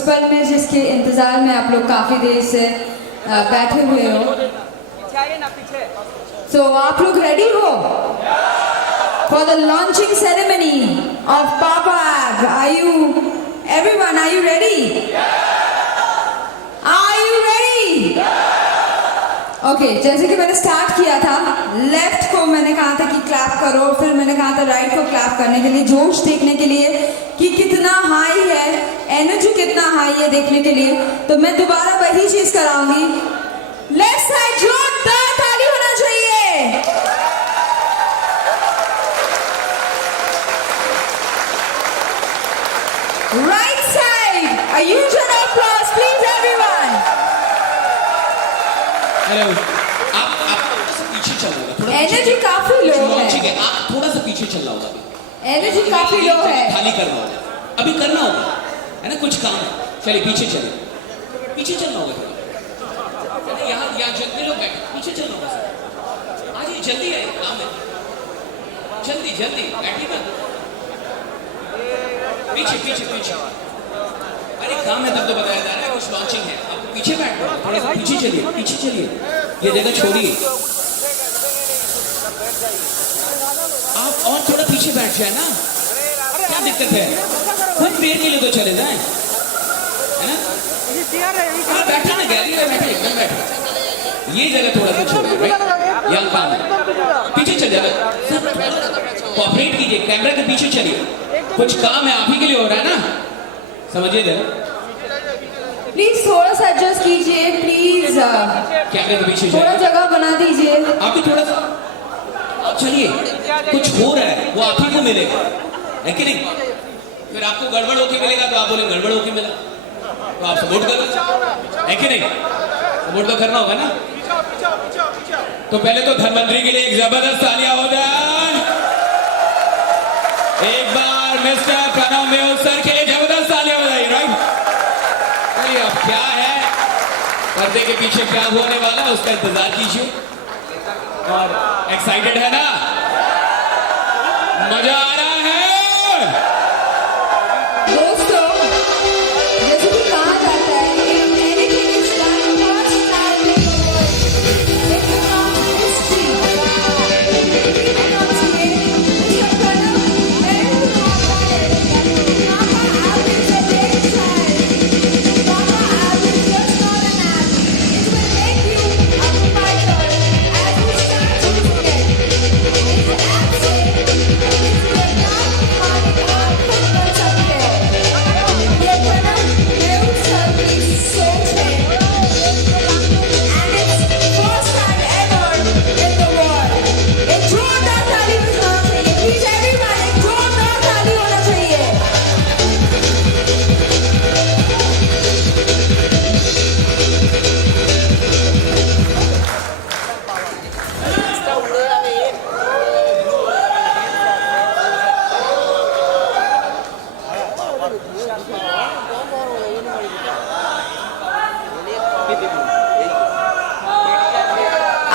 उस पल में जिसके इंतजार में आप लोग काफी देर से बैठे हुए हो, तो आप लोग रेडी हो for the launching ceremony of Papa app? Are you everyone, are you ready? Are you ready? Okay, जैसे कि मैंने स्टार्ट किया था, लेफ्ट को मैंने कहा था कि क्लैप करो, फिर मैंने कहा था राइट को क्लैप करने के लिए, जोश देखने के लिए कि कितना हाई है, एनर्जी कितना हाई है देखने के लिए। तो मैं दोबारा वही चीज कराऊंगी। लेफ्ट साइड जोरदार ताली होना चाहिए। Right side a huge applause please everyone. Hello, आप थोड़ा सा पीछे चल रहे हो, थोड़ा एनर्जी काफी लो है, आप थोड़ा सा पीछे चल रहा होगा अभी। एनर्जी काफी लो है, खाली करना होगा, अभी करना होगा, है ना, कुछ काम है। चलिए पीछे चलिए, पीछे चलना होगा थोड़ा, यहाँ जितने लोग बैठे पीछे चलना होगा सर। आज ये जल्दी है, काम है, जल्दी जल्दी बैठिए ना, पीछे पीछे पीछे। अरे काम है तब तो बताया जा रहा है, कुछ लॉन्चिंग है, आपको पीछे बैठना है, थोड़ा सा पीछे चलिए, पीछे चलिए, ये जगह छोड़िए, आप और थोड़ा पीछे बैठ जाए ना, क्या दिक्कत है, कुछ देर के लिए तो चले जाए, है ना? हाँ बैठे ना, गैलरी में बैठे, एकदम बैठे, ये जगह थोड़ा सा छोड़िए, यहाँ काम है, पीछे चल जाए, कोऑपरेट कीजिए, कैमरा के पीछे चलिए, कुछ काम है, आप ही के लिए हो रहा है ना, समझिए जरा। प्लीज थोड़ा सा एडजस्ट कीजिए, प्लीज कैमरे के पीछे थोड़ा जगह बना दीजिए। आप भी थोड़ा सा आप चलिए, कुछ हो रहा है वो आप ही को मिलेगा, है कि नहीं? फिर आपको गड़बड़ होके मिलेगा तो आप बोले गड़बड़ होके मिला, तो आप सपोर्ट करो, है कि नहीं? सपोर्ट तो करना होगा ना। तो पहले तो धर्मेंद्री के लिए एक जबरदस्त तालियां हो जाए, एक बार मिस्टर प्रणव मेहुल सर के लिए जबरदस्त तालियां बजाइए, राइट? चलिए अब क्या है, पर्दे के पीछे क्या होने वाला है उसका इंतजार कीजिए, और एक्साइटेड है ना, मजा आ रहा है दोस्तों? जैसे कि कहा जाता है कि anything is done first time in the world, it becomes history. And once again, Mr. Pranav Mehul Papa app is a great child. Papa app is just not an app. It will make you a fighter as you start using it. It's an app say, it's your नाम आप खुद बन सकते हो। ये Pranav Mehul sir की सोच है, and it's first time ever in the world. एक जोरदार ताली बजाना चाहिए, please everyone, एक जोरदार ताली होना चाहिए।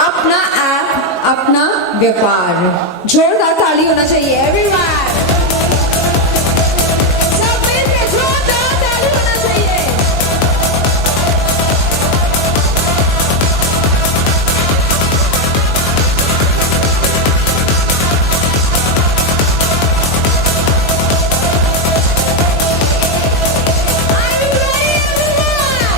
अपना ऐप, अपना व्यापार, जोरदार ताली होना चाहिए एवरीवन। सब मिलके जोरदार ताली होना चाहिए। Are you ready everyone?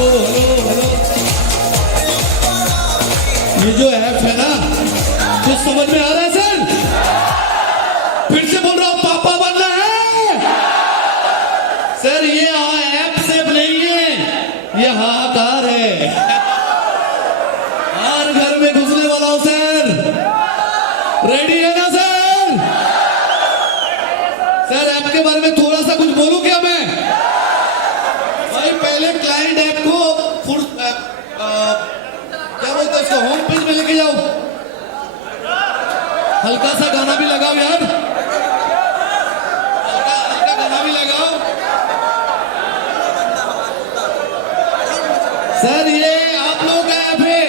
Hello hello hello. ये जो ऐप है ना, कुछ समझ में आ रहा है सर? फिर से बोल रहा हूं, पापा बनना है सर। ये ऐप सिर्फ नहीं है, ये हाहाकार है। हर घर में घुसने वाला हूं सर। रेडी है ना सर? सर ऐप के बारे में थोड़ा सा कुछ बोलूं क्या मैं? भाई पहले क्लाइंट ऐप को क्या बोलते हैं उसको, होम पेज में लेके जाओ। हल्का सा गाना भी लगाओ यार, हल्का हल्का गाना भी लगाओ। सर ये आप लोगों का ऐप है।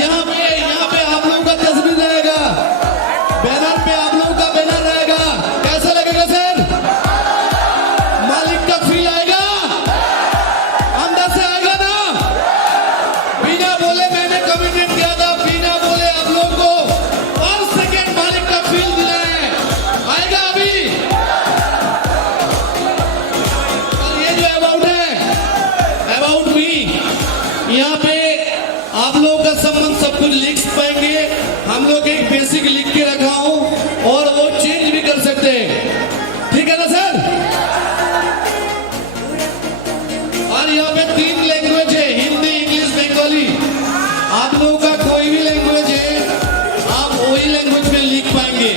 यहाँ पे आप लोगों का तस्वीर रहेगा, बैनर पे आप लोगों का बैनर रहेगा। कैसा लगेगा सर? मालिक का फील आएगा, अंदर से आएगा ना। बिना बोले मैंने कमिटमेंट किया था, बिना बोले आप लोगों को हर सेकेंड मालिक का फील दिलाना है। आएगा अभी। और ये जो अबाउट है, अबाउट मी, यहाँ पे आप लोगों का संबंध सब कुछ लिख पाएंगे। हम लोग एक बेसिक लिख के रखा हूं और वो चेंज भी कर सकते हैं, ठीक है ना सर? और यहाँ पे 3 लैंग्वेज है, हिंदी, इंग्लिश, बंगाली। आप लोगों का कोई भी लैंग्वेज है, आप वही लैंग्वेज में लिख पाएंगे।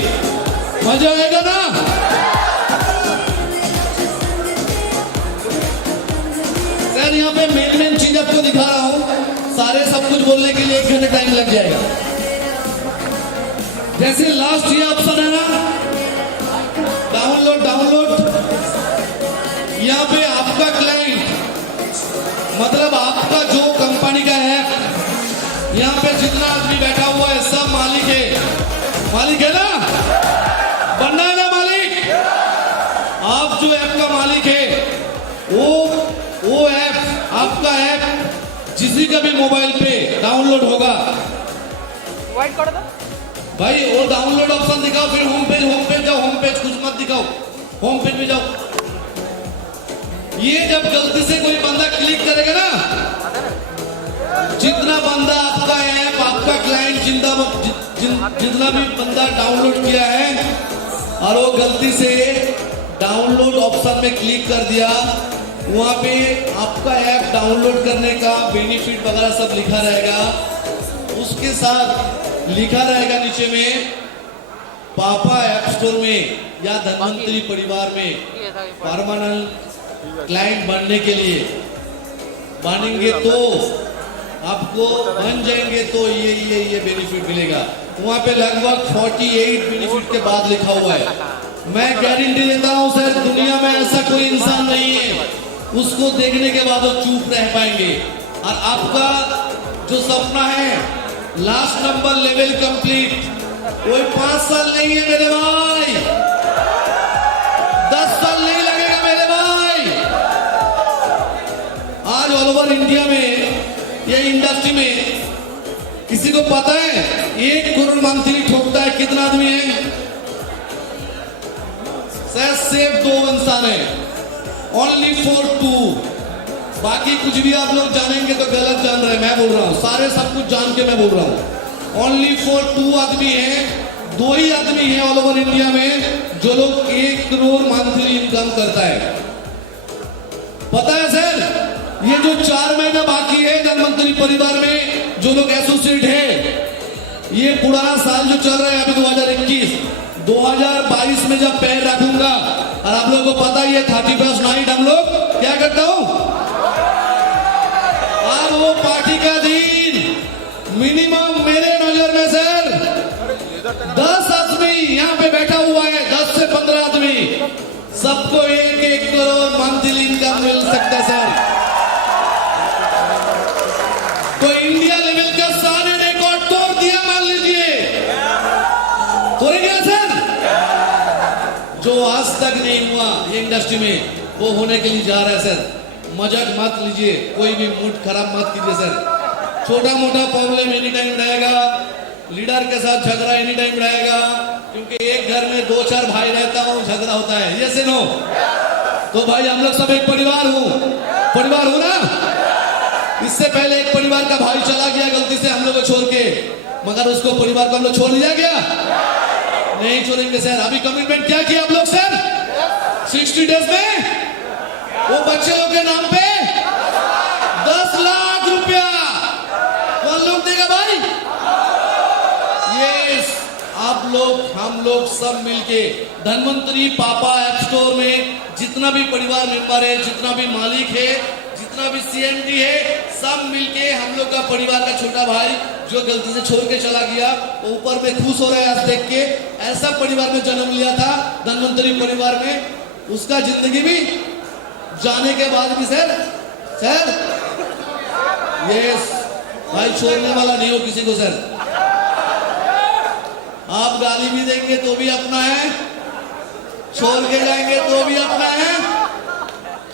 मजा आएगा ना? सर यहाँ पे मेन चीज आपको दिखा रहा हूँ। सारे सब कुछ बोलने के लिए 1 घंटे टाइम लग जाएगा। जैसे लास्ट ये ऑप्शन है ना, डाउनलोड। यहाँ पे आपका क्लाइंट, मतलब आपका जो कंपनी का है, यहाँ पे जितना आदमी बैठा हुआ है सब मालिक है ना? बनना है ना मालिक? आप जो ऐप का मालिक है, वो ऐप, आपका ऐप किसी का भी मोबाइल पे डाउनलोड होगा। वाइट कर दो भाई वो डाउनलोड ऑप्शन दिखाओ, फिर होम पेज जाओ। होम पेज कुछ मत दिखाओ, होम पेज में जाओ। ये जब गलती से कोई बंदा क्लिक करेगा ना, जितना बंदा आपका ऐप, आपका क्लाइंट, जितना भी बंदा डाउनलोड किया है और वो गलती से डाउनलोड ऑप्शन में क्लिक कर दिया, वहां पे आपका ऐप डाउनलोड करने का बेनिफिट वगैरह सब लिखा रहेगा। उसके साथ लिखा रहेगा नीचे में, पापा ऐप स्टोर में या धनवंतरी परिवार में परमानेंट क्लाइंट बनने के लिए बनेंगे तो आपको, बन जाएंगे तो ये बेनिफिट मिलेगा। वहां पे लगभग 48 बेनिफिट के बाद लिखा हुआ है। मैं गारंटी देता हूं सर, दुनिया में ऐसा कोई इंसान नहीं है उसको देखने के बाद वो चुप रह पाएंगे। और आपका जो सपना है लास्ट नंबर लेवल कंप्लीट, कोई 5 साल नहीं है मेरे भाई, 10 साल नहीं लगेगा मेरे भाई। आज ऑल ओवर इंडिया में, ये इंडस्ट्री में किसी को पता है 1 करोड़ मंथली ठोकता है कितना आदमी है? सर सिर्फ 2 इंसान है, ओनली फॉर 2। बाकी कुछ भी आप लोग जानेंगे तो गलत जान रहे हैं, मैं बोल रहा हूं, सारे सब कुछ जान के मैं बोल रहा हूं। ओनली फॉर 2 आदमी है, 2 ही आदमी है ऑल ओवर इंडिया में जो लोग 1 करोड़ मंथली इनकम करता है। पता है सर, ये जो 4 महीना बाकी है धनवंतरी परिवार में, जो लोग एसोसिएट है, ये पुराना साल जो चल रहा है अभी 2021, 2022 में जब पैर रखूंगा, और आप लोगों को पता ही है 31st नाइट हम लोग क्या करता हूं, और वो पार्टी का दिन मिनिमम मेरे नजर में सर 10 आदमी यहाँ पे बैठा हुआ है, 10 से 15 आदमी, सबको 1 करोड़ मंथली इनकम मिल सकता है सर। तो इंडिया लेवल का सारे रिकॉर्ड तोड़ दिया, मान लीजिए तोड़ गया सर। जो आज तक नहीं हुआ ये इंडस्ट्री में, वो होने के लिए जा रहा है सर। मजाक मत लीजिए, कोई भी मूड खराब मत कीजिए सर। छोटा मोटा प्रॉब्लम एनी टाइम रहेगा, लीडर के साथ झगड़ा एनी टाइम रहेगा, क्योंकि एक घर में 2-4 भाई रहता हो, झगड़ा होता है, ये से नो। तो भाई हम लोग सब एक परिवार हूँ ना। इससे पहले एक परिवार का भाई चला गया गलती से हम लोग को छोड़ के, मगर उसको परिवार को हम लोग छोड़ दिया गया, नहीं छोड़ेंगे सर। अभी कमिटमेंट क्या किया आप लोग सर 60 डेज में? वो बच्चे लोग के नाम पे 10 लाख रुपया कौन लोग देगा भाई? ये आप लोग हम लोग सब मिलके धनवंतरी पापा ऐप स्टोर में जितना भी परिवार मेंबर है, जितना भी मालिक है, जितना भी सीएमडी है, सब मिलके हम लोग का परिवार का छोटा भाई जो गलती से छोड़ के चला गया, वो ऊपर में खुश हो रहा है आज देख के। ऐसा परिवार में जन्म लिया था धनवंतरी परिवार में, उसका जिंदगी भी जाने के बाद भी सर यस भाई छोड़ने वाला नहीं हो किसी को सर। आप गाली भी देंगे तो भी अपना है, छोड़ के जाएंगे तो भी अपना है,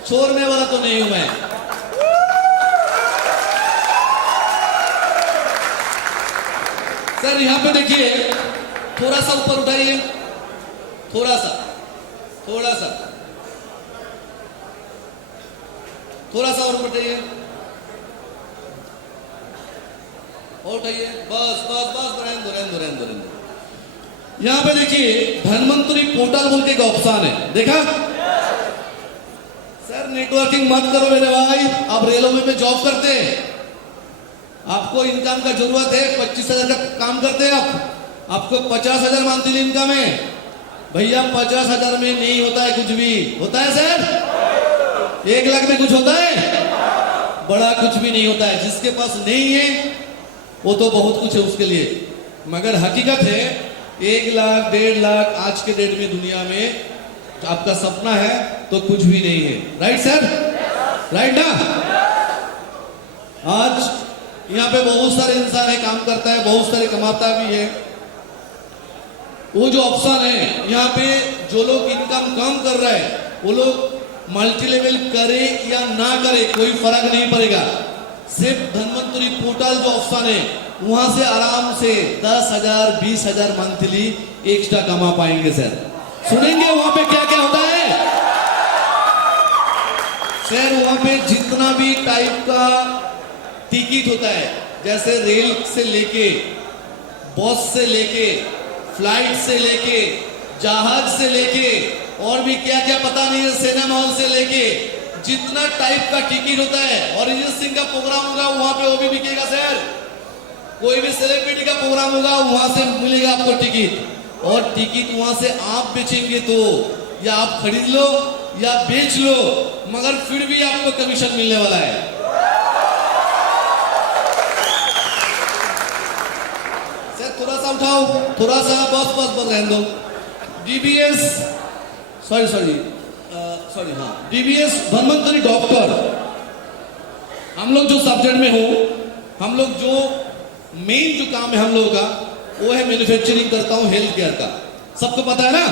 छोड़ने वाला तो नहीं हूं मैं। सर यहां पे देखिए, थोड़ा सा ऊपर उठाइए, थोड़ा सा थोड़ा सा थोड़ा सा और उठाइए, और उठाइए, बस बस बस, रहने दो रहने दो रहने दो रहने दो। यहां पे देखिए धनवंतरी पोर्टल बोल के एक ऑप्शन है, देखा सर? नेटवर्किंग मत करो मेरे भाई, आप रेलवे में जॉब करते हैं, आपको इनकम का जरूरत है, 25,000 का काम करते हैं आपको 50,000 मंथली इनकम है भैया। 50,000 में नहीं होता है कुछ भी, होता है सर? 1 लाख में कुछ होता है? बड़ा कुछ भी नहीं होता है। जिसके पास नहीं है वो तो बहुत कुछ है उसके लिए, मगर हकीकत है 1 लाख 1.5 लाख आज के डेट में दुनिया में आपका सपना है तो कुछ भी नहीं है। Right sir? राइट ना? आज यहाँ पे बहुत सारे इंसान है, काम करता है, बहुत सारे कमाता भी है। वो जो ऑप्शन है यहाँ पे, जो लोग इनकम कम कर रहे हैं वो लोग मल्टी लेवल करे या ना करे कोई फर्क नहीं पड़ेगा। सिर्फ धनवंतरी पोर्टल जो ऑप्शन है वहां से आराम से 10,000 20,000 मंथली एक्स्ट्रा कमा पाएंगे सर। सुनेंगे वहां पे क्या क्या होता है सर? वहां पे जितना भी टाइप का टिकट होता है, जैसे रेल से लेके, बस से लेके, फ्लाइट से लेके, जहाज से लेके, और भी क्या क्या पता नहीं है, सिनेमा हॉल से लेके, जितना टाइप का टिकट होता है, अरिजीत सिंह का प्रोग्राम होगा वहां पे वो भी बिकेगा सर। कोई भी सेलिब्रिटी का प्रोग्राम होगा वहां से मिलेगा आपको टिकट, और टिकट वहां से आप बेचेंगे तो, या आप खरीद लो या बेच लो, मगर फिर भी आपको कमीशन मिलने वाला है। सर थोड़ा सा उठाओ, थोड़ा सा, बस बस बस रहने दो। डीबीएस सॉरी हाँ, डीबीएस धनवंतरी डॉक्टर, हम लोग जो सब्जेक्ट में हो, हम लोग जो मेन जो काम है हम लोगों का वो है मैन्युफैक्चरिंग करता हूं हेल्थ केयर का, सबको पता है ना?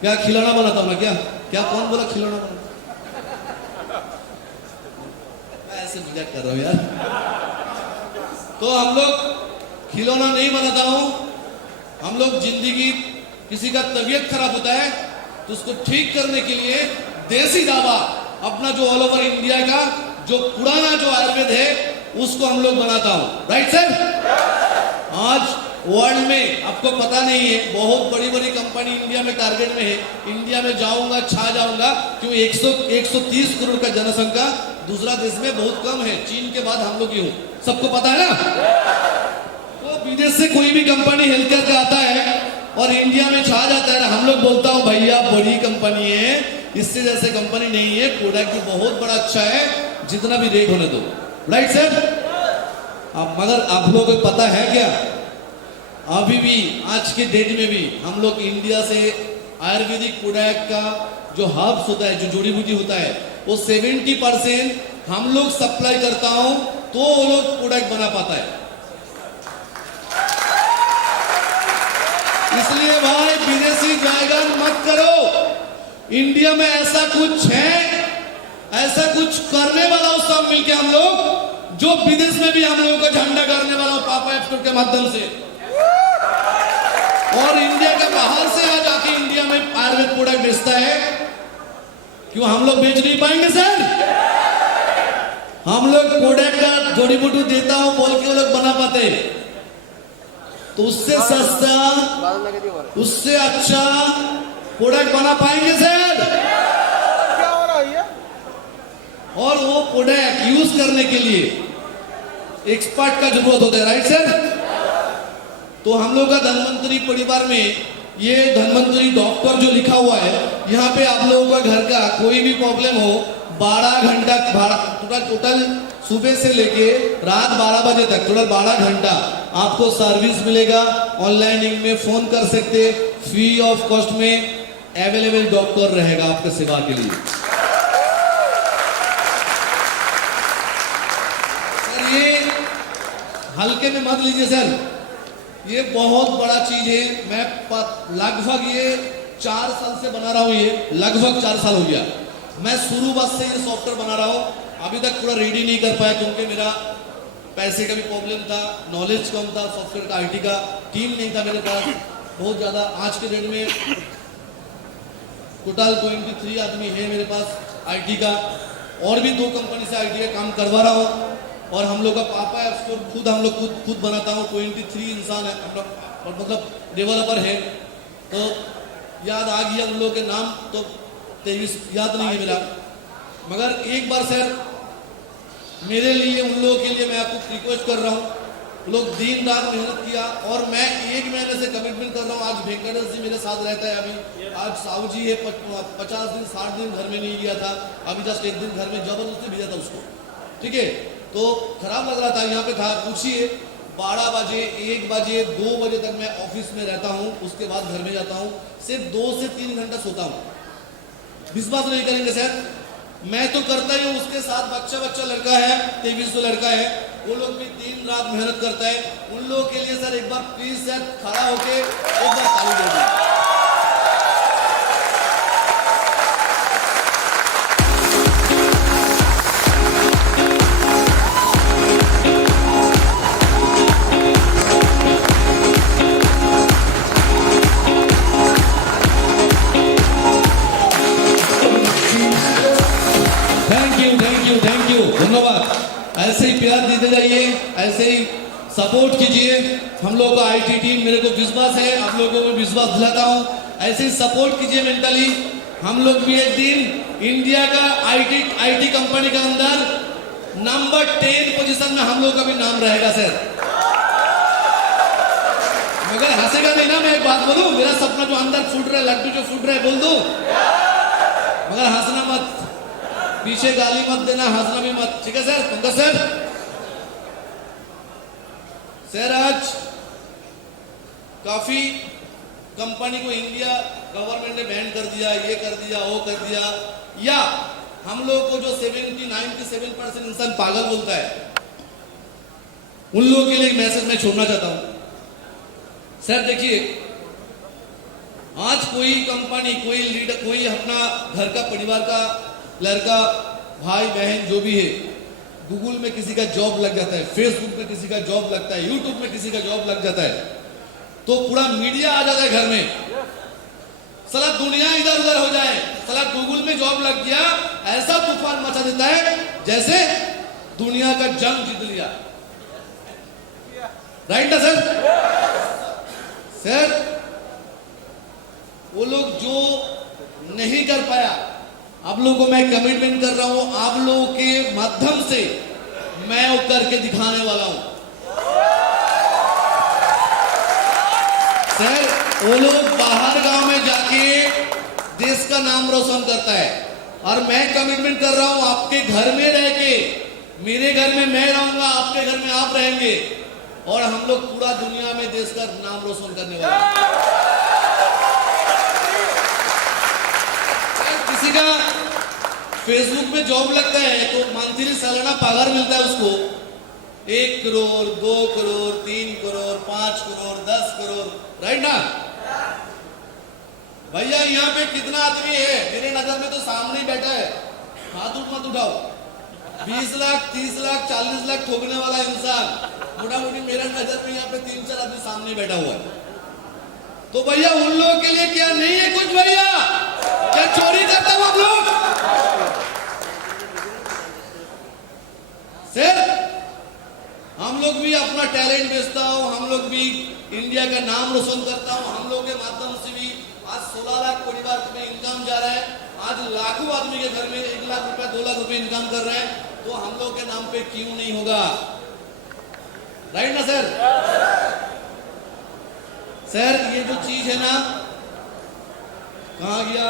क्या खिलौना बनाता हूं ना? क्या क्या कौन बोला खिलौना बनाता? मैं ऐसे मजाक कर रहा हूं यार। तो हम लोग खिलौना नहीं बनाता हूं, हम लोग जिंदगी, किसी का तबीयत खराब होता है तो उसको ठीक करने के लिए देसी दवा अपना जो ऑल ओवर इंडिया का जो पुराना जो आयुर्वेद है उसको हम लोग बनाता हूं। Right sir? आज वर्ल्ड में आपको पता नहीं है, बहुत बड़ी बड़ी कंपनी इंडिया में टारगेट में है, इंडिया में जाऊंगा छा जाऊंगा, क्यों 130 करोड़ का जनसंख्या दूसरा देश में बहुत कम है, चीन के बाद हम लोग ही हो, सबको पता है ना? तो विदेश से कोई भी कंपनी हेल्थ केयर का आता है और इंडिया में छा जाता है ना, हम लोग बोलता हूं भैया बड़ी कंपनी है, इससे जैसे कंपनी नहीं है, प्रोडक्ट भी बहुत बड़ा अच्छा है, जितना भी रेट होने दो। Right sir? अब मगर आप लोगों को पता है क्या, अभी भी आज के डेट में भी हम लोग इंडिया से आयुर्वेदिक प्रोडक्ट का जो हर्ब्स होता है, जो जड़ी बूटी होता है, वो 70% हम लोग सप्लाई करता हूं तो वो लोग प्रोडक्ट बना पाता है। इसलिए भाई विदेशी जायगान मत करो, इंडिया में ऐसा कुछ है, ऐसा कुछ करने वाला हो सब मिलके हम लोग, जो विदेश में भी हम लोगों का झंडा करने वाला हो पापा एक्सपोर्ट के माध्यम से, और इंडिया के बाहर से आ जाके इंडिया में आयुर्वेद प्रोडक्ट बेचता है। क्यों हम लोग बेच नहीं पाएंगे सर? हम लोग कोडेक का जोड़ी बूटी देता हूं बोल के वो लोग बना पाते, तो उससे सस्ता उससे अच्छा प्रोडक्ट बना पाएंगे सर। क्या हो रहा है ये? और वो प्रोडक्ट यूज करने के लिए एक्सपर्ट का जरूरत होता है, राइट सर। तो हम लोग का धनवंतरी परिवार में ये धनवंतरी डॉक्टर जो लिखा हुआ है, यहाँ पे आप लोगों का घर का कोई भी प्रॉब्लम हो 12 घंटा टोटल सुबह से लेके रात 12 बजे तक टोटल 12 घंटा आपको सर्विस मिलेगा। ऑनलाइन में फोन कर सकते, फ्री ऑफ कॉस्ट में अवेलेबल डॉक्टर रहेगा आपके सेवा के लिए। सर ये हल्के में मत लीजिए सर, ये बहुत बड़ा चीज है। मैं लगभग ये 4 साल से बना रहा हूं, ये लगभग 4 साल हो गया। मैं शुरू बस से ये सॉफ्टवेयर बना रहा हूं, अभी तक पूरा रेडी नहीं कर पाया क्योंकि मेरा पैसे का भी प्रॉब्लम था, नॉलेज कम था, सॉफ्टवेयर का आईटी का टीम नहीं था मेरे पास बहुत ज्यादा। आज के डेट में टोटल 23 आदमी है मेरे पास आईटी का, और भी 2 कंपनी से आईटी का काम करवा रहा हूँ। और हम लोग का पापा है उसको खुद हम लोग खुद बनाता हूँ। 23 इंसान है हम लोग, मतलब डेवलपर है। तो याद आ गया उन लोग के नाम, तो 23 याद नहीं है मेरा, मगर एक बार सर मेरे लिए उन लोगों के लिए मैं आपको रिक्वेस्ट कर रहा हूँ। लोग दिन रात मेहनत किया और मैं 1 महीने से कमिटमेंट कर रहा हूँ। आज वेंकटेश जी मेरे साथ रहता है, अभी आज साहू जी है 50 दिन 60 दिन घर में नहीं गया था, अभी जस्ट 1 दिन घर में जबरदस्ती भेजा था उसको, ठीक है। तो खराब लग रहा था, यहाँ पे था, पूछिए 12 बजे 1 बजे 2 बजे तक मैं ऑफिस में रहता हूँ, उसके बाद घर में जाता हूँ, सिर्फ 2 से 3 घंटा सोता हूँ। विश्वास नहीं करेंगे सर, मैं तो करता ही हूँ। उसके साथ बच्चा लड़का है, 23 लड़का है, वो लोग भी दिन रात मेहनत करता है। उन लोगों के लिए सर एक बार प्लीज सर खड़ा होके एक बार ताली दे दीजिए। थैंक यू, धन्यवाद। ऐसे ही प्यार देते जाइए, ऐसे ही सपोर्ट कीजिए। हम लोग का आईटी टीम, मेरे को विश्वास है, आप लोगों को विश्वास दिलाता हूँ, ऐसे ही सपोर्ट कीजिए मेंटली। हम लोग भी एक दिन इंडिया का आईटी कंपनी के अंदर नंबर 10 पोजीशन में हम लोग का भी नाम रहेगा सर। मगर हंसेगा नहीं ना, मैं एक बात बोलूं, मेरा सपना जो अंदर फूट रहा है, लड्डू जो फूट रहा है, बोल दो, मगर हंसना मत, पीछे गाली मत देना, हंसना भी मत, ठीक है सर। पंकज सर आज काफी कंपनी को इंडिया गवर्नमेंट ने बैन कर दिया, ये कर दिया, वो कर दिया, या हम लोग को जो 97% इंसान पागल बोलता है, उन लोगों के लिए एक मैसेज मैं छोड़ना चाहता हूं। सर देखिए, आज कोई कंपनी, कोई लीडर, कोई अपना घर का परिवार का लड़का, भाई बहन जो भी है, गूगल में किसी का जॉब लग जाता है, फेसबुक में किसी का जॉब लगता है, यूट्यूब में किसी का जॉब लग जाता है, तो पूरा मीडिया आ जाता है घर में, साला दुनिया इधर उधर हो जाए, साला गूगल में जॉब लग गया, ऐसा तूफान मचा देता है जैसे दुनिया का जंग जीत लिया, राइट ना सर। सर वो लोग जो नहीं कर पाया, आप लोगों को मैं कमिटमेंट कर रहा हूं, आप लोगों के माध्यम से मैं वो करके दिखाने वाला हूं। सर वो लोग बाहर गांव में जाके देश का नाम रोशन करता है, और मैं कमिटमेंट कर रहा हूं आपके घर में रह के, मेरे घर में मैं रहूंगा, आपके घर में आप रहेंगे, और हम लोग पूरा दुनिया में देश का नाम रोशन करने वाले हैं। किसी का फेसबुक में जॉब लगता है तो मंथली सालाना पगार मिलता है उसको 1 करोड़, 2 करोड़, 3 करोड़, 5 करोड़, 10 करोड़, राइट ना भैया। यहाँ पे कितना आदमी है मेरे नजर में, तो सामने ही बैठा है, हाथ मत उठाओ, 20 लाख 30 लाख 40 लाख ठोकने वाला इंसान, मोटा मोटी मेरा नजर में यहाँ पे 3-4 आदमी सामने बैठा हुआ है। तो भैया उन लोगों के लिए क्या नहीं है कुछ भैया? क्या चोरी करते हो आप लोग? का नाम रोशन करता हूँ। हम लोग के माध्यम से भी आज 16 लाख परिवार में इनकम जा रहा है। आज लाखों आदमी के घर में 1 लाख रुपए 2 लाख रुपए इनकम कर रहे हैं, तो हम लोग के नाम पे क्यों नहीं होगा? राइट ना सर? सर ये जो चीज है ना, कहां गया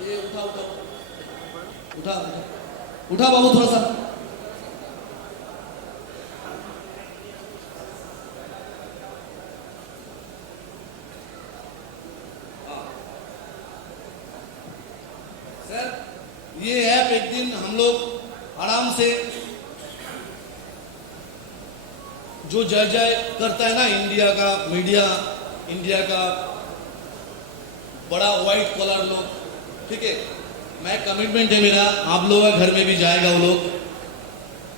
ये? उठा उठा उठा उठा बाबू थोड़ा सा। सर ये ऐप एक दिन हम लोग आराम से जो जय जय करता है ना इंडिया का मीडिया, इंडिया का बड़ा व्हाइट कॉलर लोग, ठीक है, मैं कमिटमेंट है मेरा, आप लोगों के घर में भी जाएगा वो लोग,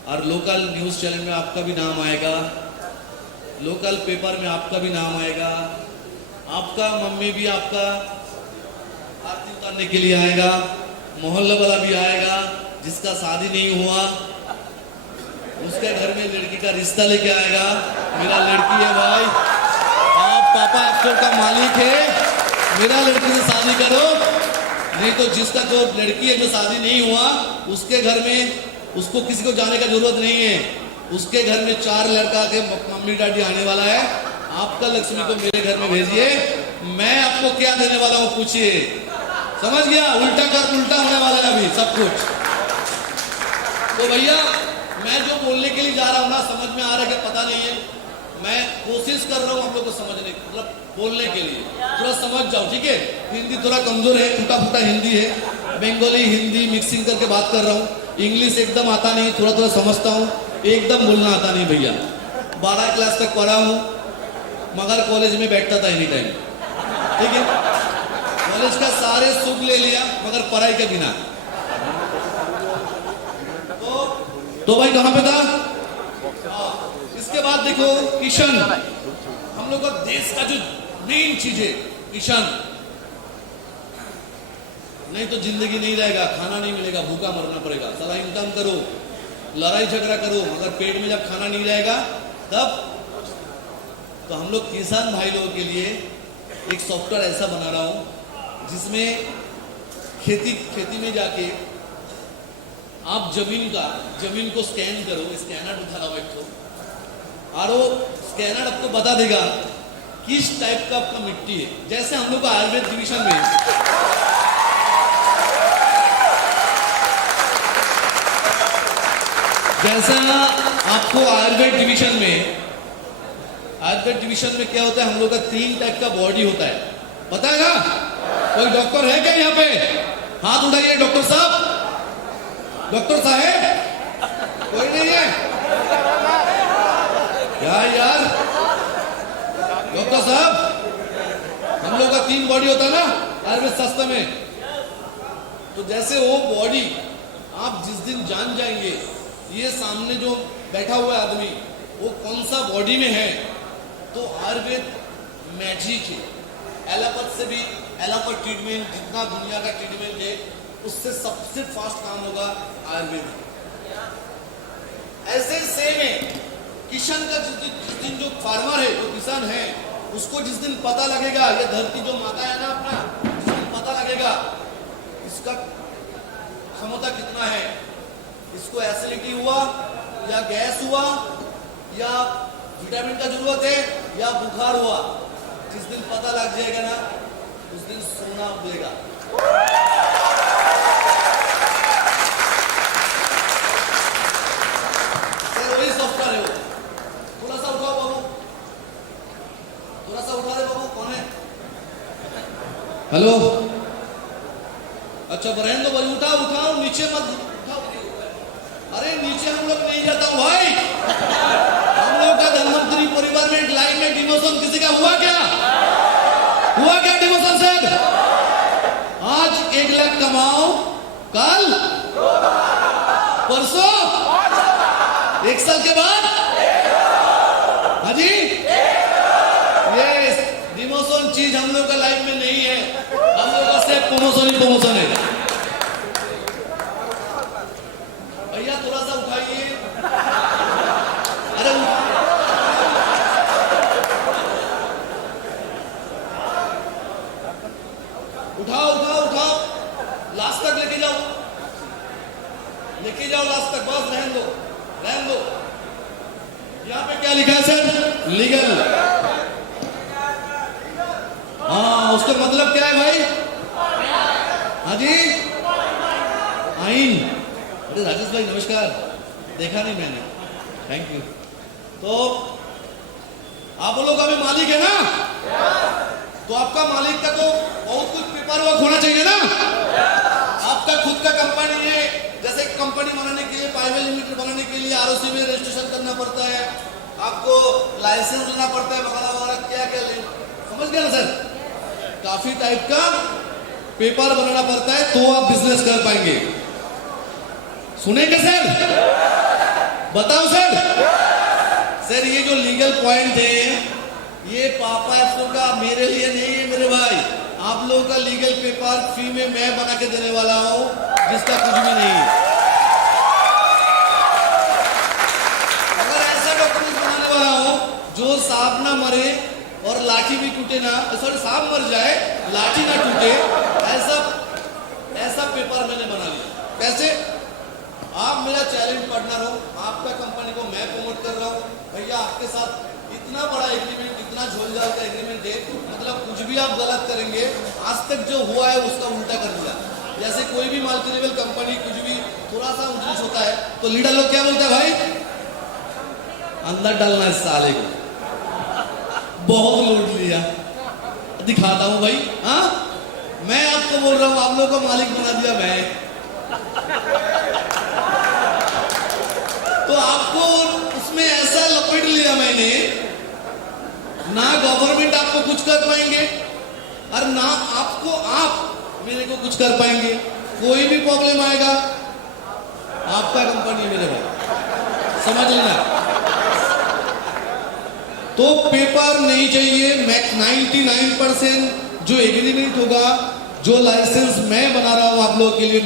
और लोकल न्यूज़ चैनल में आपका भी नाम आएगा, लोकल पेपर में आपका भी नाम आएगा, आपका मम्मी भी आपका आरती उतारने के लिए आएगा, मोहल्ला वाला भी आएगा, जिसका शादी नहीं हुआ उसके घर में लड़की का रिश्ता लेके आएगा, मेरा लड़की है भाई, आप पापा अक्षर का मालिक है, मेरा लड़की से शादी करो। नहीं तो जिसका जो लड़की है जो शादी नहीं हुआ उसके घर में उसको किसी को जाने का जरूरत नहीं है, उसके घर में 4 लड़का के मम्मी डैडी आने वाला है, आपका लक्ष्मी को मेरे घर में भेजिए, मैं आपको क्या देने वाला हूँ पूछिए। समझ गया? उल्टा कर उल्टा होने वाला है अभी सब कुछ। तो भैया मैं जो बोलने के लिए जा रहा हूँ ना, समझ में आ रहा है कि पता नहीं है, मैं कोशिश कर रहा हूँ हम लोग को समझने, मतलब बोलने के लिए थोड़ा समझ जाओ, ठीक है? हिंदी थोड़ा कमजोर है, टूटा फूटा हिंदी है, बंगाली हिंदी मिक्सिंग करके बात कर रहा हूँ, इंग्लिश एकदम आता नहीं, थोड़ा थोड़ा समझता हूँ, एकदम बोलना आता नहीं भैया। 12 क्लास तक पढ़ा हूँ मगर कॉलेज में बैठता था एनी टाइम, ठीक है? कॉलेज का सारे सुख ले लिया मगर पढ़ाई के बिना। तो भाई कहां पे था? इसके बाद देखो किशन, हम लोग का देश का जो मेन चीज है किशन, नहीं तो जिंदगी नहीं रहेगा, खाना नहीं मिलेगा, भूखा मरना पड़ेगा। सारा इनकम करो, लड़ाई झगड़ा करो, मगर पेट में जब खाना नहीं रहेगा तब। तो हम लोग किसान भाई लोगों के लिए एक सॉफ्टवेयर ऐसा बना रहा हूं जिसमें खेती में जाके आप जमीन को स्कैन करो, स्कैनर उठा रहा एक तो, और वो स्कैनर आपको बता देगा किस टाइप का आपका मिट्टी है। जैसे हम लोग को आयुर्वेद डिवीजन में आपको आयुर्वेद डिवीजन में क्या होता है, हम लोग का 3 टाइप का बॉडी होता है, पता है ना? कोई डॉक्टर है क्या यहाँ पे? हाथ उठाइए डॉक्टर साहब। डॉक्टर साहब कोई नहीं है यार? डॉक्टर साहब, हम लोग का 3 बॉडी होता है ना आयुर्वेद शास्त्र में। तो जैसे वो बॉडी आप जिस दिन जान जाएंगे ये सामने जो बैठा हुआ आदमी वो कौन सा बॉडी में है, तो आयुर्वेद मैजिक है। एलोपैथ से भी, एलोपैथ ट्रीटमेंट जितना दुनिया का ट्रीटमेंट है उससे सबसे फास्ट काम होगा आयुर्वेद। ऐसे सेम है किशन का, जिस दिन जो फार्मर है, जो किसान है, उसको जिस दिन पता लगेगा ये धरती जो माता है ना अपना, जिस दिन पता लगेगा इसका क्षमता कितना है, इसको एसिडिटी हुआ या गैस हुआ या विटामिन का जरूरत है या बुखार हुआ, जिस दिन पता लग जाएगा ना उस दिन सोना उगेगा। वही सॉफ्टवेयर है वो। थोड़ा सा उठाओ बाबू, थोड़ा सा उठा दे बाबू। कौन है? हेलो, अच्छा बहन दो भाई, उठाओ, नीचे मत उठाओ। अरे नीचे हम लोग नहीं जाता हूं भाई, हम लोग का धनवंतरी परिवार में लाइफ में डिमोशन किसी का हुआ क्या डिमोशन सर? आज 1 लाख कमाओ, कल परसों 1 साल के बाद, हाँ जी, ये डिमोशन चीज हम लोग का लाइफ में नहीं है, हम लोग का सिर्फ प्रमोशन है। भैया थोड़ा सा उठाइए, अरे उठाओ उठाओ उठाओ, लास्ट तक लेके जाओ, लेके जाओ लास्ट तक, बस रहने दो, रहने दो। यहाँ पे क्या लिखा है सर? लीगल। हाँ, उसका मतलब क्या है भाई? हाँ जी, आइन। अरे राजेश भाई नमस्कार, देखा नहीं मैंने, थैंक यू। तो आप लोग अभी मालिक है ना, तो आपका मालिक का तो बहुत कुछ पेपर वर्क होना चाहिए ना। आपका खुद का कंपनी है, जैसे कंपनी बनाने के लिए, प्राइवेट लिमिटेड बनाने के लिए आरओसी में रजिस्ट्रेशन करना पड़ता है, आपको लाइसेंस लेना पड़ता है वगैरह वगैरह, क्या क्या ले, समझ गए ना सर? काफी टाइप का पेपर बनाना पड़ता है तो आप बिजनेस कर पाएंगे। सुनेंगे सर? बताओ सर। सर ये जो लीगल पॉइंट है, ये पापा एप्सो का मेरे लिए नहीं है मेरे भाई। आप लोगों का लीगल पेपर फ्री में मैं बना के देने वाला हूं, जिसका कुछ भी नहीं है। अगर ऐसा डॉक्यूमेंट बनाने वाला हूं जो सांप ना मरे और लाठी भी टूटे ना, सॉरी सांप मर जाए लाठी ना टूटे, ऐसा पेपर मैंने बना लिया। कैसे? आप मेरा चैलेंज पार्टनर हो, आपका कंपनी को मैं प्रमोट कर रहा हूँ भैया, आपके साथ इतना बड़ा एग्रीमेंट, इतना झोलझाल का एग्रीमेंट है, मतलब कुछ भी आप गलत करेंगे, आज तक जो हुआ है उसका उल्टा कर दिया। जैसे कोई भी मल्टी लेवल कंपनी कुछ भी थोड़ा सा उद्देश्य होता है तो लीडर लोग क्या बोलते हैं भाई? अंदर डालना है साले को, बहुत लूट लिया, दिखाता हूं भाई। हाँ, मैं आपको बोल रहा हूं, आप लोगों को मालिक बना दिया मैं, तो आपको उसमें ऐसा लपेट लिया मैंने, ना गवर्नमेंट आपको कुछ कर पाएंगे और ना आपको आप मेरे को कुछ कर पाएंगे। कोई भी प्रॉब्लम आएगा आपका कंपनी मेरे भाई, समझ लेना। तो पेपर नहीं चाहिए। 99% जो एग्रीमेंट होगा, जो लाइसेंस मैं बना रहा हूं आप लोगों के लिए,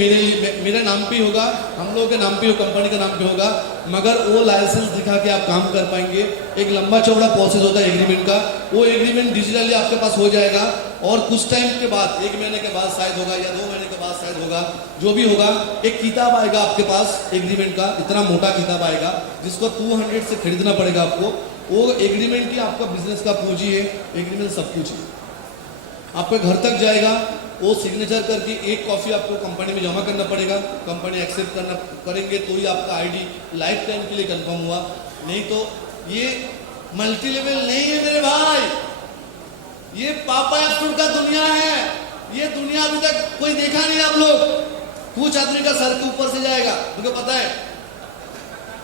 मेरे नाम पे होगा, हम लोगों के नाम पे, कंपनी के नाम पे होगा, मगर वो लाइसेंस दिखा के आप काम कर पाएंगे। एक लंबा चौड़ा प्रोसेस होता है एग्रीमेंट का, वो एग्रीमेंट डिजिटली आपके पास हो जाएगा और कुछ टाइम के बाद, 1 महीने के बाद शायद होगा या 2 महीने के बाद शायद होगा, जो भी होगा, एक किताब आएगा आपके पास एग्रीमेंट का, इतना मोटा किताब आएगा जिसको 200 से खरीदना पड़ेगा आपको। वो एग्रीमेंट ही आपका बिजनेस का पूंजी है, एग्रीमेंट सब कुछ है। आपके घर तक जाएगा, वो सिग्नेचर करके एक कॉपी आपको कंपनी में जमा करना पड़ेगा, कंपनी एक्सेप्ट करेंगे तो ही आपका आईडी लाइफ टाइम के लिए कंफर्म हुआ, नहीं तो ये मल्टी लेवल नहीं है मेरे भाई, ये पापा एप्सो का दुनिया है। ये दुनिया अभी तक कोई देखा नहीं आप लोग, कुछ आदमी का सर के ऊपर से जाएगा, मुझे पता है,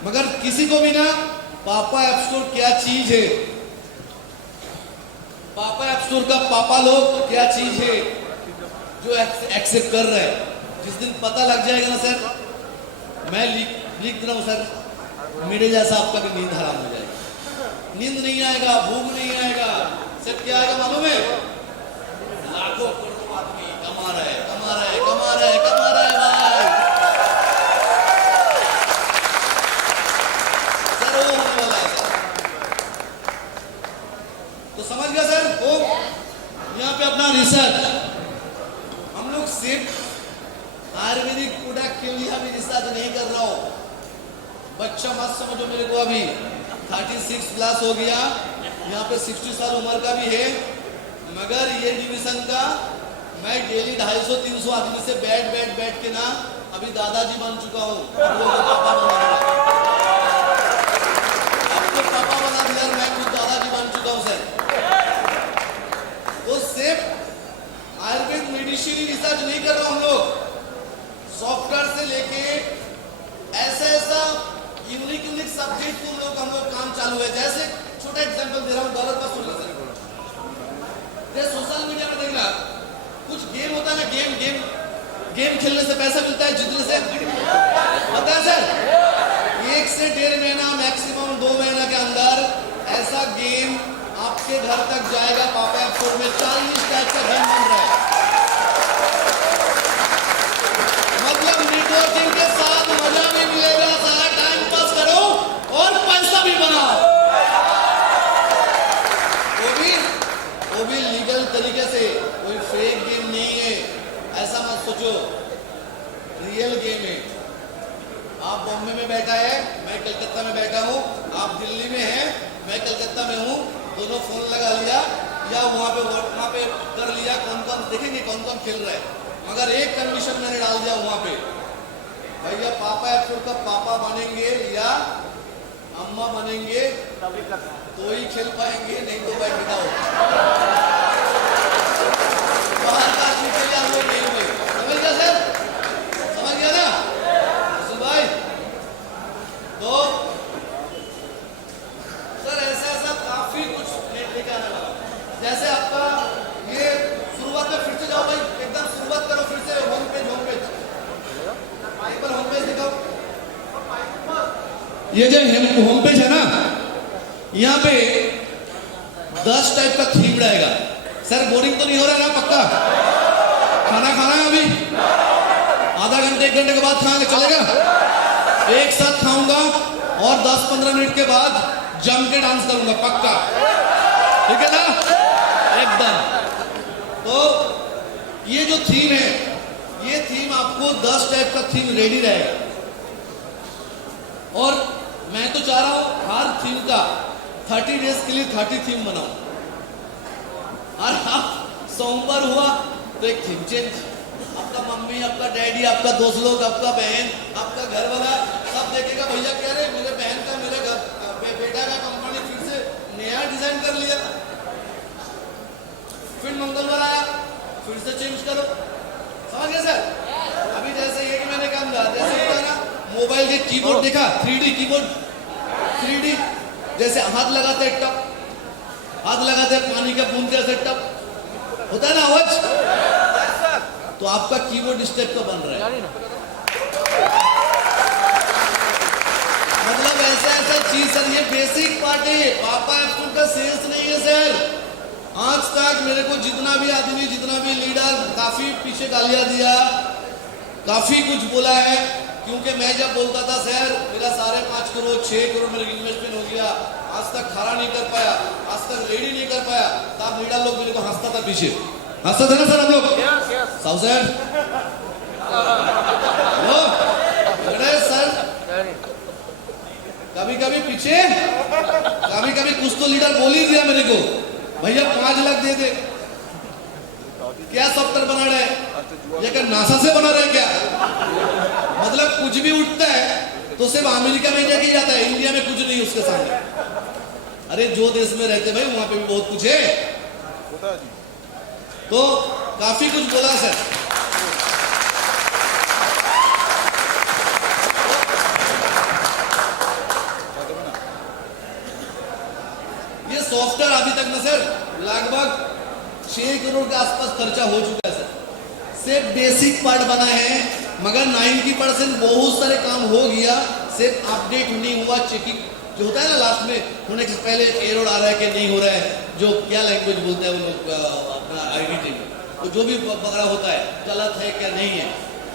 मगर किसी को भी ना पापा एप्सो क्या चीज है, पापा एप्सो का पापा लोग क्या चीज है जो एक्सेप्ट कर रहे हैं। जिस दिन पता लग जाएगा ना सर, मैं लिख रहा हूं सर, मेरे जैसा आपका भी नींद हराम हो जाएगा, नींद नहीं आएगा, भूख नहीं आएगा, सब क्या आएगा मालूम है? लाखों करोड़ों आदमी कमा रहे हैं, कमा रहे हैं, कमा रहे हैं, कमा रहे हैं भाई। सर वो होने वाला है सर, तो समझ गया सर? वो यहाँ पे अपना रिसर्च, हम लोग सिर्फ आयुर्वेदिक प्रोडक्ट के लिए अभी रिसर्च नहीं कर रहा हूं। बच्चा मत समझो मेरे को, अभी 36 प्लस हो गया, यहाँ पे 60 साल उम्र का भी है, मगर ये डिवीजन का मैं डेली 250-300 आदमी से बैठ के ना अभी दादाजी बन चुका हूँ। आपको पापा बना दिया, मैं खुद दादाजी बन चुका हूँ सर। तो सिर्फ आयुर्वेद मेडिसिन रिसर्च नहीं कर रहा हम लोग, सॉफ्टवेयर से लेके ऐसा यूनिक सब्जेक्ट को हम लोग काम चालू है। जैसे छोटा एग्जांपल दे रहा हूँ, गलत मत सुनना सर। जैसे सोशल मीडिया में देखना, कुछ गेम होता है ना, गेम खेलने से पैसा मिलता है, जीतने से पता है सर, 1 से 1.5 महीना, मैक्सिमम 2 महीना के अंदर ऐसा गेम आपके घर तक जाएगा। पापा एप्सो में 40 टाइप का गेम बन रहा है, मतलब नेटवर्किंग के साथ मजा भी मिलेगा, सारा टाइम पास करो और पैसा भी बनाओ, वो भी लीगल तरीके से, कोई फेक गेम नहीं है। सोचो, रियल गेम है। आप बॉम्बे में बैठा है, मैं कलकत्ता में बैठा हूँ, आप दिल्ली में हैं, मैं कलकत्ता में हूँ, दोनों फोन लगा लिया या वहाँ पे कर लिया, कौन कौन देखेंगे कौन कौन खेल रहा है। मगर एक कंडीशन मैंने डाल दिया वहाँ पे, भैया पापा एप्सुल का पापा बनेंगे या अम्मा बनेंगे तो ही खेल पाएंगे, नहीं तो भाई बेटा हो बाहर का आदमी के लिए हम लोग नहीं हुए। समझ गया सर, समझ गया ना भाई? तो सर ऐसा काफी कुछ लेके आने वाला। जैसे आपका ये शुरुआत में फिर से जाओ भाई, एकदम शुरुआत करो फिर से होम पेज पर होम पेज दिखाओ। ये जो होम पेज है ना, यहाँ पे 10 टाइप का थीम रहेगा। सर बोरिंग तो नहीं हो रहा है ना? पक्का खाना खाना है अभी? आधा घंटे 1 घंटे के बाद खाएंगे, चलेगा? एक साथ खाऊंगा और 10-15 मिनट के बाद जम के डांस करूंगा, पक्का, ठीक है ना? एकदम। तो ये जो थीम है, ये थीम आपको 10 टाइप का थीम रेडी रहेगा। और मैं तो चाह रहा हूं हर थीम का 30 डेज के लिए 30 थीम बनाऊं। और आप सोमवार हुआ तो एक थीम चेंज, आपका मम्मी, आपका डैडी, आपका दोस्त लोग, आपका बहन, आपका घर वाला सब देखेगा, भैया कह रहे मेरे बहन का, मेरे बेटा का कंपनी फिर से नया डिजाइन कर लिया। फिर मंगलवार आया, फिर से चेंज करो। समझ गए सर? अभी जैसे ये कि मैंने काम कहा, जैसे होता है ना मोबाइल के कीबोर्ड देखा, 3D कीबोर्ड, 3D जैसे हाथ लगाते हैं टप, हाथ लगाते हैं पानी का बूंद जैसे टप होता है ना आवाज, तो आपका कीबोर्ड इस टाइप का बन रहा है। मतलब ऐसा चीज सर, ये बेसिक पार्ट है, पापा एप्सुल का सेल्स नहीं है सर। आज तक मेरे को जितना भी आदमी, जितना भी लीडर काफी पीछे गालियां दिया, काफी कुछ बोला है, क्योंकि मैं जब बोलता था सर मेरा 5.5 करोड़ 6 करोड़ मेरे इन्वेस्टमेंट हो गया, आज तक खड़ा नहीं कर पाया, आज तक रेडी नहीं कर पाया, तब लीडर लोग मेरे को हंसता था, पीछे हंसता था ना सर हम लोग? साउथ सर सर कभी कभी पीछे, कभी कभी कुछ तो लीडर बोल ही दिया मेरे को, भैया 5 लाख दे दे। क्या सॉफ्टवेयर बना रहे हैं? ये क्या नासा से बना रहे हैं क्या? मतलब कुछ भी उठता है तो सिर्फ अमेरिका में जाके जाता है, इंडिया में कुछ नहीं उसके सामने। अरे जो देश में रहते भाई वहां पे भी बहुत कुछ है। तो काफी कुछ बोला सर। ये सॉफ्टवेयर अभी तक ना सर लगभग 6 करोड़ के आसपास खर्चा हो चुका है सर, सिर्फ बेसिक पार्ट बना है, मगर 90% बहुत सारे काम हो गया, सिर्फ अपडेट नहीं हुआ। चेकिंग जो होता है ना लास्ट में होने से पहले एरर आ रहा है कि नहीं हो रहा है, जो क्या लैंग्वेज बोलते हैं वो लोग अपना एडिटिंग, तो जो भी वगैरह होता है गलत है क्या नहीं है,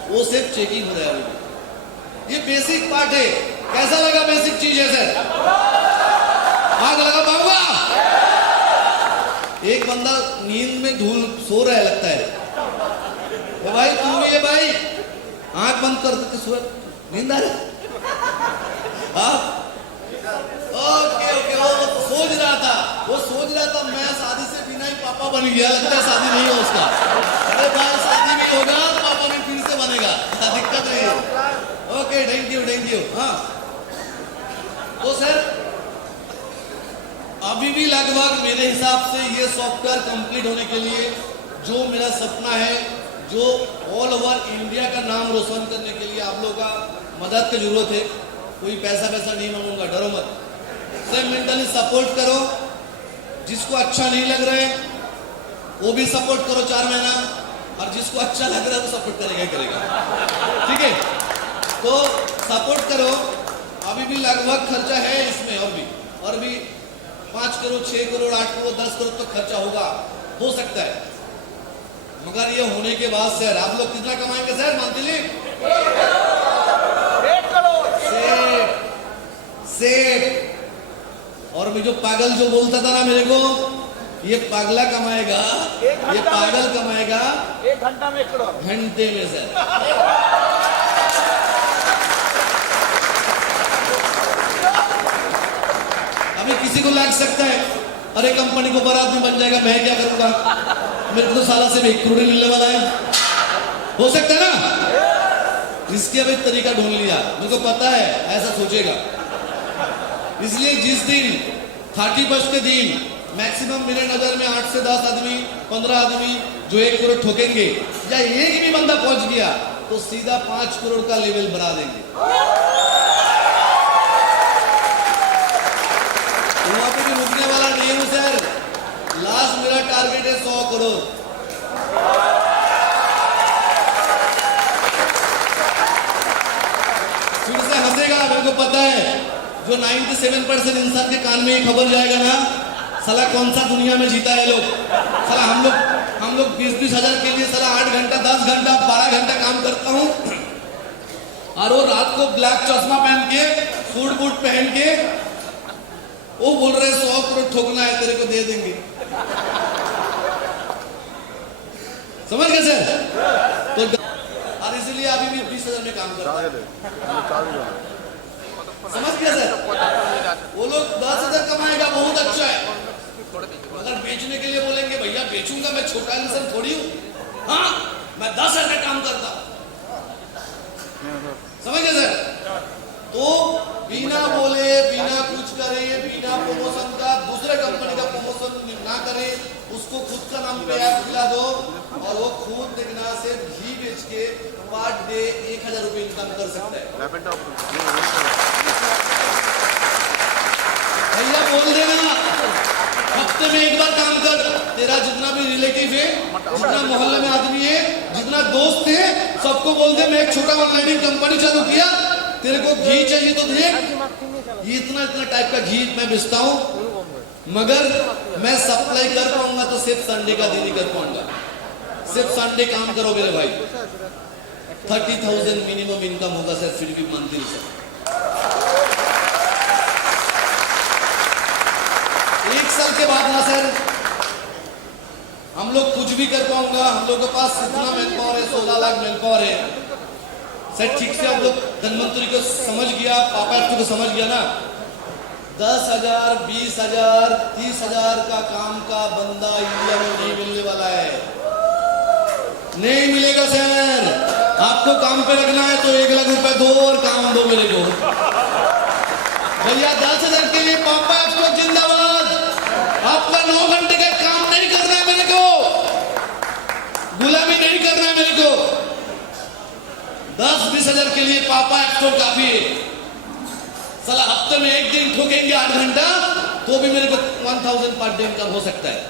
वो सिर्फ चेकिंग हो रहा है। ये बेसिक पार्ट है। कैसा लगा? बेसिक चीज है सर, आग लगा बाबा। एक बंदा नींद में धूल सो रहा है लगता है, भाई तुम भी है भाई, आंख बंद कर देते सो, नींद आ रहा? ओके ओके, वो सोच रहा था मैं शादी से बिना ही पापा बन गया, लगता है शादी नहीं हो उसका। अरे भाई शादी भी होगा, पापा भी फिर से बनेगा, दिक्कत नहीं है। Okay thank you. हाँ तो सर अभी भी लगभग मेरे हिसाब से ये सॉफ्टवेयर कंप्लीट होने के लिए जो मेरा सपना है, जो ऑल ओवर इंडिया का नाम रोशन करने के लिए आप लोगों का मदद की जरूरत है। कोई पैसा नहीं मांगूंगा, डरो मत, सिर्फ मेंटली सपोर्ट करो। जिसको अच्छा नहीं लग रहा है वो भी सपोर्ट करो 4 महीना, और जिसको अच्छा लग रहा है वो सपोर्ट करेगा, ठीक है? तो सपोर्ट करो। अभी भी लगभग खर्चा है इसमें, और भी 5 करोड़ 6 करोड़ 8 करोड़ 10 करोड़ तो खर्चा हो सकता है, मगर ये होने के बाद सर आप लोग कितना कमाएंगे सर मंथली? 1 करोड़ सेठ। और मैं जो पागल जो बोलता था ना मेरे को ये पागला कमाएगा, ये पागल कमाएगा 1 घंटा में 1 करोड़। घंटे में सर। अभी किसी को लग सकता है अरे कंपनी को बड़ा आदमी बन जाएगा, मैं क्या करूंगा, मेरे को तो साला से 1 करोड़ मिलने वाला है, हो सकता है ना। इसके अभी तरीका ढूंढ लिया, मेरे को पता है ऐसा सोचेगा। इसलिए जिस दिन 31 के दिन मैक्सिमम मेरे नजर में 8 से 10 आदमी 15 आदमी जो 1 करोड़ ठोकेंगे, या एक भी बंदा पहुंच गया तो सीधा 5 करोड़ का लेवल बढ़ा देंगे। वहां पे भी रुकने वाला नहीं हूं सर। लास्ट मेरा टारगेट है 100 करोड़। फिर से हंसेगा, मेरे को पता है जो 97% इंसान के कान में ये खबर जाएगा ना, साला कौन सा दुनिया में जीता है लोग। साला हम लोग 20-20 हजार के लिए साला 8 घंटा 10 घंटा 12 घंटा काम करता हूं, और वो रात को ब्लैक चश्मा पहन के सूट बूट पहन के वो बोल रहे 100 करोड़ ठोकना है तेरे को, दे देंगे। समझ गए सर? तो और इसीलिए अभी भी 20 हजार में काम करता है। समझ गया सर? वो लोग 10 हजार कमाएगा, बहुत अच्छा है। अगर बेचने के लिए बोलेंगे भैया बेचूंगा, मैं छोटा इंसान थोड़ी हूं, हाँ मैं 10 हजार का काम करता हूं। समझ गए सर? तो बिना बोले, बिना कुछ करे, बिना प्रमोशन का दूसरे कंपनी का प्रमोशन ना करे, उसको खुद का नाम पे ऐप दिला दो और वो खुद देखना से घी बेच के पर डे 1000 रुपए इनकम कर सकता है। भैया बोल देना हफ्ते में 1 बार काम कर, तेरा जितना भी रिलेटिव है, जितना मोहल्ले में आदमी है, जितना दोस्त है, सबको बोल दे मैं एक छोटा ऑनलाइन कंपनी चालू किया, तेरे को घी चाहिए तो देख, ये इतना टाइप का घी मैं बेचता हूँ, मगर मैं सप्लाई कर पाऊंगा तो सिर्फ संडे का दिन ही कर पाऊंगा। सिर्फ संडे काम करो मेरे भाई, 30,000 मिनिमम इनकम होगा सर, फिर भी मंथली सर। 1 साल के बाद ना सर हम लोग कुछ भी कर पाऊंगा। हम लोग के पास इतना मैन पावर है, 16 लाख मैन पावर है सर। ठीक से आप लोग धनवंतरी को समझ गया, पापा को समझ गया ना, 10,000 20,000 30,000 का काम का बंदा इंडिया में नहीं मिलने वाला है, नहीं मिलेगा सर। आपको काम पे लगना है तो 1 लाख रुपए दो और काम दो मेरे को भैया। 10,000 के लिए पापा आपको जिंदाबाद। आपका 9 घंटे का काम नहीं करना है मेरे को, गुलामी नहीं करना है मेरे को। 10-20 हजार के लिए पापा एक्टो काफी है। साला हफ्ते में 1 दिन ठोकेंगे 8 घंटा तो भी मेरे को 1000 पर डे इनकम हो सकता है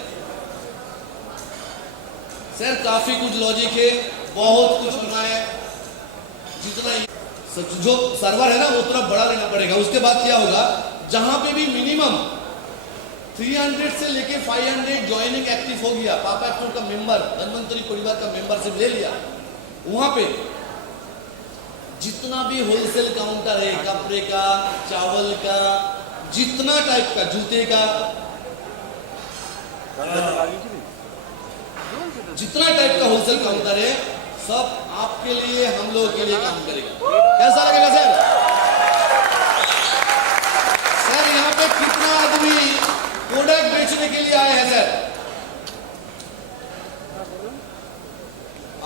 सर। काफी कुछ लॉजिक है, बहुत कुछ होना है। जितना जो सर्वर है ना उतना बड़ा लेना पड़ेगा। उसके बाद क्या होगा, जहां पे भी मिनिमम 300 से लेके 500 ज्वाइनिंग एक्टिव हो गया, पापा एक्टो का मेंबर, धनवंतरी परिवार का मेंबरशिप ले लिया, वहां पे जितना भी होलसेल काउंटर है, कपड़े का, चावल का, जितना टाइप का, जूते का, जितना टाइप का होलसेल काउंटर है, सब आपके लिए, हम लोगों के लिए काम करेगा। कैसा लगेगा सर? सर यहाँ पे कितना आदमी प्रोडक्ट बेचने के लिए आए हैं सर?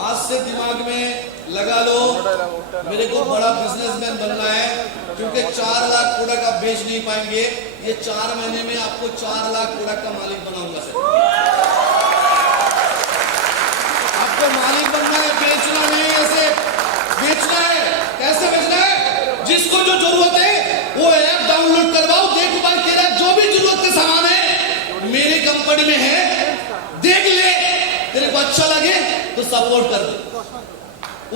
आज से दिमाग में लगा लो, मेरे को बड़ा बिजनेसमैन बनना है, क्योंकि 4 लाख प्रोडक्ट आप बेच नहीं पाएंगे। ये 4 महीने में आपको 4 लाख प्रोडक्ट का मालिक बनाऊंगा सर। आपको मालिक बनना है, बेचना नहीं, ऐसे बेचना है। कैसे बेचना है? जिसको जो जरूरत है वो ऐप डाउनलोड करवाओ, देखो भाई तेरा जो भी जरूरत के सामान है मेरी कंपनी में है, देख ले, तेरे को अच्छा लगे तो सपोर्ट कर दे,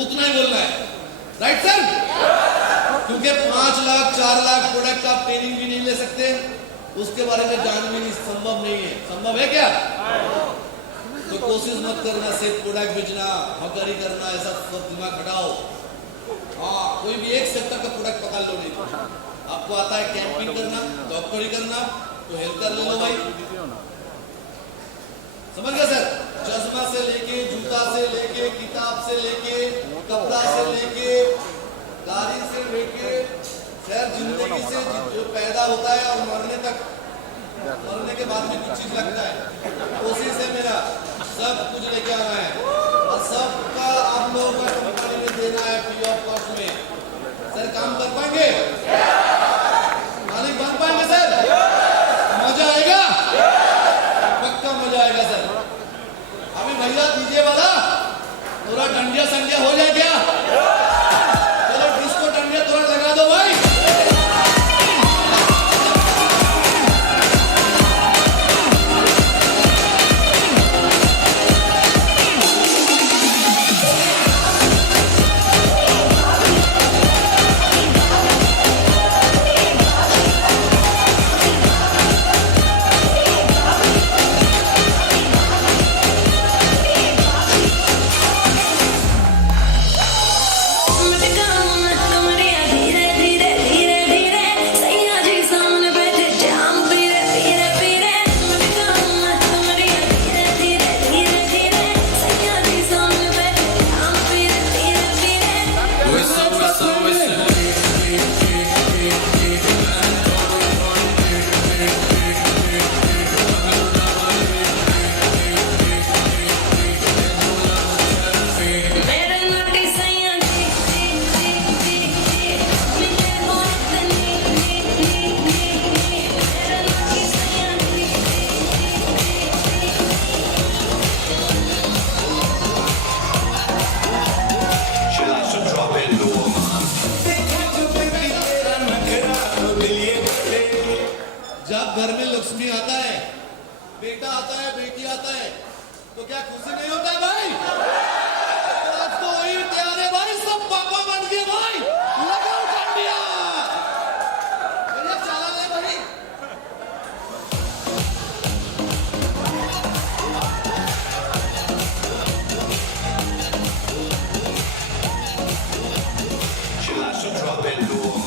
उतना ही बोलना है। Right sir? क्योंकि 5 लाख 4 लाख प्रोडक्ट का ट्रेनिंग भी नहीं ले सकते, उसके बारे में जान भी नहीं, संभव नहीं है। संभव है क्या? तो कोशिश मत करना सिर्फ प्रोडक्ट बेचना, हकारी करना, ऐसा सब दिमाग हटाओ। हाँ, कोई भी एक सेक्टर का प्रोडक्ट पकड़ लो। नहीं आपको आता है कैंपिंग करना, डॉक्टरी करना, तो हेल्थ कर ले लो भाई। समझ गए सर? चश्मा से लेके, जूता से लेके, किताब से लेके, कपड़ा से लेके, गाड़ी से लेके, खैर जिंदगी से जो पैदा होता है और मरने तक, मरने के बाद में कुछ चीज लगता है, कोशिश है मेरा सब कुछ लेके आना है और सबका आप लोगों का कंपनी में देना है फ्री ऑफ कॉस्ट में। सर काम कर पाएंगे? मालिक बन पाएंगे सर? मजा आएगा? पक्का मजा आएगा सर। अभी भैया डीजे वाला थोड़ा डंडिया संडिया हो जाए क्या? चलो डिस्को डंडिया थोड़ा लगा दो भाई। कमरिया धीरे धीरे धीरे धीरे सैया जी सामने बैठे जाम पीरे पीरे पीरे कमरिया धीरे धीरे धीरे धीरे सैया जी सामने बैठे जाम पीरे पीरे पीरे मेरे नटी सैया जी मिले हो इतनी मेरे नटी सैया जी She likes to drop it low, man. जब घर में लक्ष्मी आता है, बेटा आता है, बेटी आता है, तो क्या खुशी नहीं होता है भाई? तो आज तो ईद त्योहार है भाई, सब पापा बन गए भाई। लगाओ डंडिया। भैया चला ले भाई। She likes to drop it low,